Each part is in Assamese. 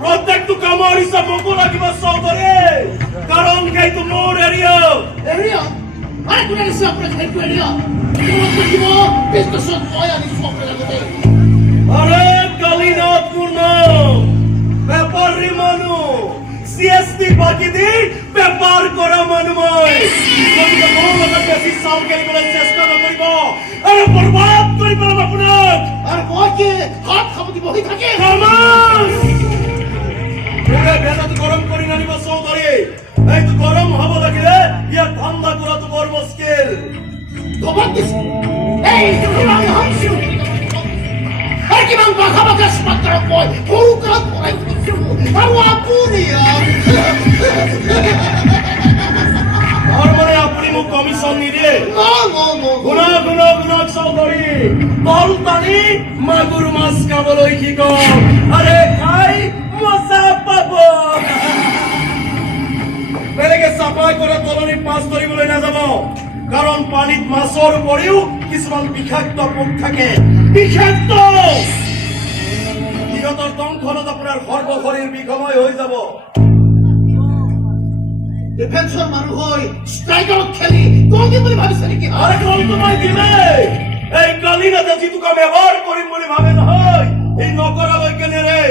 Protektu kamari sa mukul lagi masaudare. Karong kay tumor area. Area? Are kuna ni sa pre area. Kuno ko business on oya ni sopre lagote. Are kalinat kurno. ব্যাপার রে মানু সিএসটি বাকি দি ব্যাপার করা মানুময় যদি তো মন লাগা বেশি সাল কে বলে চেষ্টা না করিব আরে বরবাদ করি পেলাম আপনাক আর কয়কে হাত খাবতি বহি থাকে খামাস পুরো বেজাত গরম করি না নিবা চৌধুরী এই তো গরম হব লাগিলে ইয়া ঠান্ডা করা তো বড় মুশকিল খবর দিস এই তুমি আমি হামছু আর কি মান বাখা বাখা স্পত্র কই পুরুকা কই আর আপুনিয়া আর মানে আপনি মু কমিশন নিরে no গুনা চৌধুরী বল তানি মাগুর মাছ খাবলই কি গো আরে খাই মজা পাবো বেলেগে সাফাই করে তলনি পাঁচ ধরিবলৈ না যাব কারণ পানিত মাছৰ উপৰিও কিছুমান বিষাক্ত পোক থাকে বিষাক্ত সিহঁতৰ দংখনত আপোনাৰ সৰ্বশৰীৰ বিঘময় হৈ যাব ডিফেন্সৰ মানুহ হৈ ষ্ট্ৰাইকাৰত খেলি কোনকে বুলি ভাবিছে নেকি আৰে কল তোমায় দিলে এই কালিনাতে যিটো কাম এবাৰ কৰিম বুলি ভাবে নহয় এই নকৰালৈ কেনে ৰে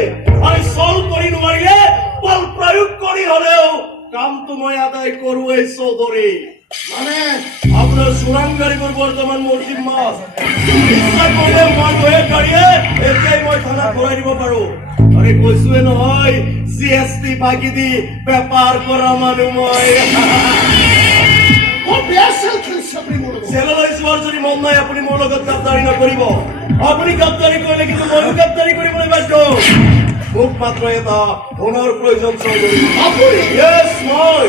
আৰে সল কৰি নোৱাৰিলে বল প্ৰয়োগ কৰি হলেও কামটো মই আদায় কৰোৱেই চৌধুৰী মানে আপোনাৰ চোৰাংকাৰীবোৰ বৰ্তমান মোৰ জিম্মাত ইচ্ছা কৰিলে মানুহে কাঢ়িয়ে এতিয়াই মই থানাত ভৰাই দিব পাৰো আৰে কৈছোৱে নহয় জিএসটি বাকি দি বেপাৰ কৰা মানুহ মই ও বেসেল খেলছে আপনি মোৰ জেললৈ যোৱাৰ যদি মন নাই আপুনি মোৰ লগত গাদ্দাৰী নকৰিব আপুনি গাদ্দাৰী কৰিলে কিন্তু ময়ো গাদ্দাৰী কৰিবলৈ বাধ্য মোক মাত্ৰ এটা ধনৰ প্ৰয়োজন চৌধুৰী আপুনি ইয়েছ মই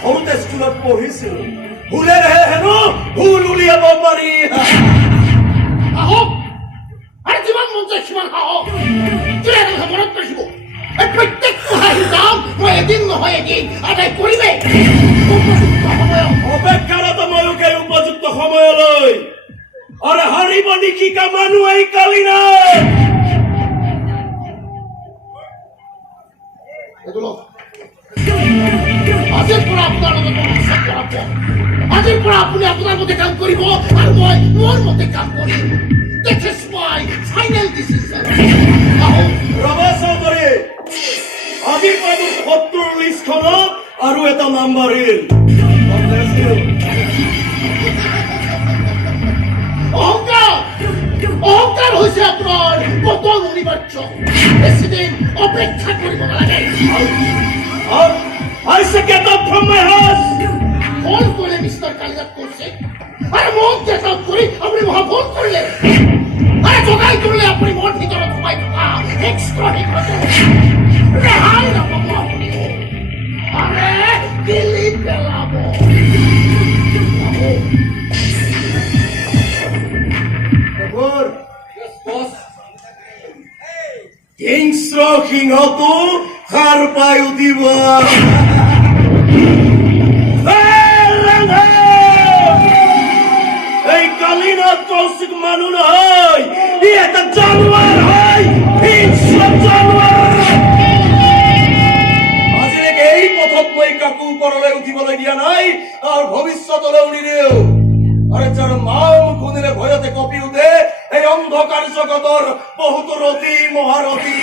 সৰুতে স্কুলত পঢ়িছিলো ভুলেৰেহে হেনো ভুল উলিয়াব পাৰি আহক আর জীবন মন চাই সীমান আহক তুই এটা মনত রাখিব এই প্রত্যেক হিসাব মই এদিন নহয় এদিন আদায় করিবে অপেক্ষাৰত ময়ূকে উপযুক্ত সময়লৈ আৰু হাৰিব নেকি কা মানুহ এই কালিনা এগুলো আজিৰ পৰা আপোনাৰ লগত বিশ্বাস কৰাব আজিৰ পৰা আপুনি আপোনাৰ মতে কাম কৰিব আৰু মই মোৰ মতে কাম কৰিম This is my final decision. ৰব চৌধুৰী আজি পালো 70 লিষ্টখনত আৰু এটা নাম্বাৰ হিল অহংকাৰ হৈছে আপোনাৰ পতন অনিবাৰ্য বেছিদিন অপেক্ষা কৰিব নালাগে I say get up from my house! Phone করে মিস্টার কালিদাস করছে আরে মন গেট আউট করে আপনি মহা ফোন করলে আরে জোগাই করলে আপনি মন ভিতরে ঘুমাই থাকা এক্সট্রা হিট হতো রেহাই না বাবু আপনি আরে দিল্লি পেলাবো হিংস্র সিংহটো সাৰ পাই উঠিব এই কালিনাথ কৌশিক মানুহ নহয় ই এটা জানোৱাৰ হয় হিংস্ৰ জানোৱাৰ আজিলৈকে এই পথত মই কাকো ওপৰলৈ উঠিবলৈ দিয়া নাই আৰু ভৱিষ্যতলৈ নিদিও আৰে যাৰ মাও খুনিৰে ভয়তে কপি উঠে এই অন্ধকাৰ জগতৰ বহুতো ৰতি মহাৰথী